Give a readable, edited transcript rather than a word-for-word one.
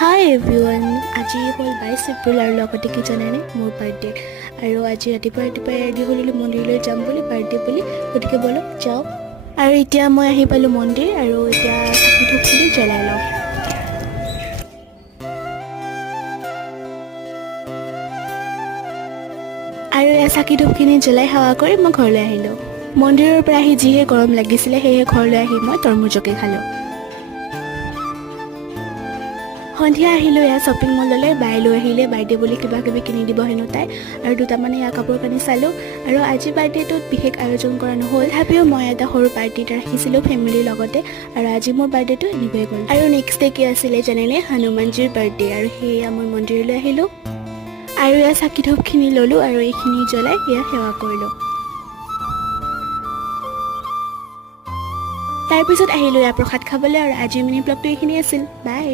হাই everyone, আজি হ'ল 22 এপ্ৰিল আৰু লগতে কি জানেনে মোৰ বাৰ্থডে। আৰু আজি ৰাতিপুৱা ৰেডি হ'লোঁ মন্দিৰলৈ যাম বুলি, বাৰ্থডে বুলি, গতিকে ব'লক যাওঁ। আৰু এতিয়া মই আহি পালোঁ মন্দিৰ আৰু এতিয়া চাকি ধূপখিনি জ্বলাই লওঁ। আৰু এয়া চাকি ধূপখিনি জ্বলাই সেৱা কৰি মই ঘৰলৈ আহিলোঁ। মন্দিৰৰ পৰা আহি যিহে গৰম লাগিছিলে সেয়েহে ঘৰলৈ আহি মই তৰমুজকে খালোঁ। সন্ধিয়া আহিলোঁ এয়া শ্বপিং মললৈ, বাই লৈ আহিলে বাৰ্থডে বুলি কিবা কিবি কিনি দিব হেনো তাই, আৰু দুটামানে এয়া কাপোৰ কানি চালোঁ। আৰু আজি বাৰ্থডেটোত বিশেষ আয়োজন কৰা নহ'ল, তথাপিও মই এটা সৰু পাৰ্টি এটা ৰাখিছিলোঁ ফেমিলিৰ লগতে, আৰু আজি মোৰ বাৰ্থডেটো এনেকৈয়ে গ'ল। আৰু নেক্সট ডে কি আছিলে জানেনে, হানুমানজীৰ বাৰ্থডে, আৰু সেয়া মই মন্দিৰলৈ আহিলোঁ আৰু এয়া চাকি ধূপখিনি ল'লোঁ আৰু এইখিনি জ্বলাই এয়া সেৱা কৰিলোঁ। তাৰপিছত আহিলোঁ এয়া প্ৰসাদ খাবলৈ, আৰু আজিৰ মিনি ব্লগটো এইখিনি আছিল। বাই।